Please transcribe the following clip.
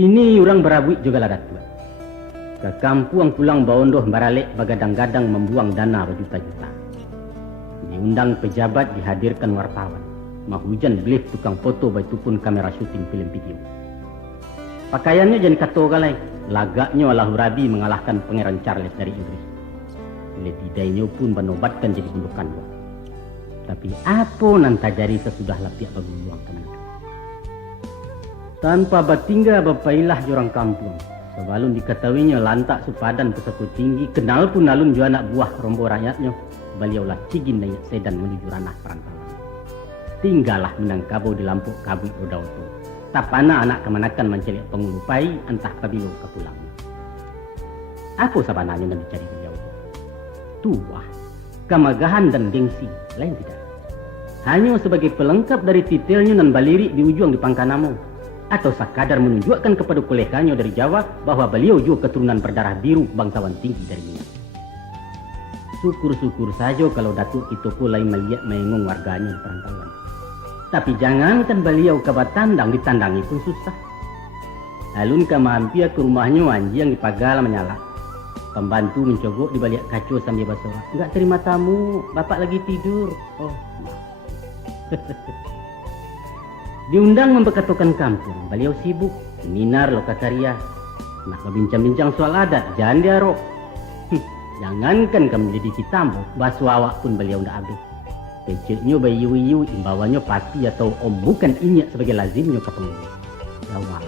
Kini orang berabuik juga lah datuk. Ke kampung pulang baondoh baralek bagadang-gadang membuang dana berjuta-juta. Diundang pejabat, dihadirkan wartawan. Mahujan belief tukang foto baitu pun kamera syuting film video. Pakaiannya jangan kato galai. Lagaknya Allahu Rabi mengalahkan Pangeran Charles dari Inggris. Letidainya pun menobatkan jadi gundukan buah. Tapi apa nan tajari sesudah lapiak baguluang teman. Tanpa batingga bapailah jorang kampung. Sebelum diketahuinya lantak supadan pesaku tinggi, kenal pun alun jua anak buah rombo rakyatnya. Beliaulah cigin naik sedan menuju ranah perantauan. Tinggallah menangkabau di lampuk kabui odauto. Tapana anak kemanakan mencelik pengulupai entah kabilo kepulang. Apa sabananya yang dicari beliau? Tua, kemagahan dan gengsi, lain tidak. Hanya sebagai pelengkap dari titelnya nan baliri di ujung di pangkanamu. Atau sekadar menunjukkan kepada koleganya dari Jawa bahwa beliau juga keturunan berdarah biru bangsawan tinggi dari Minang. Syukur-syukur saja kalau Datuk Kitoko lain melihat mengengung warganya di perantauan. Tapi jangankan beliau ke Batandang ditandangi pun susah. Alun ke mampir ke rumahnya Wanji yang di Pagala menyala. Pembantu mencogok di balik kaca sambil bersorak. Enggak terima tamu, bapak lagi tidur. Oh, diundang memperkatukan kampung, beliau sibuk seminar lokakarya. Nak berbincang-bincang soal adat, jangan diarok. Jangankan kamu jadi kitambo, basuh awak pun beliau ndak habis. Kecilnya bayi-bayi imbauannya pasti atau om bukan inyak sebagai lazimnya ke pengurus. Jawab.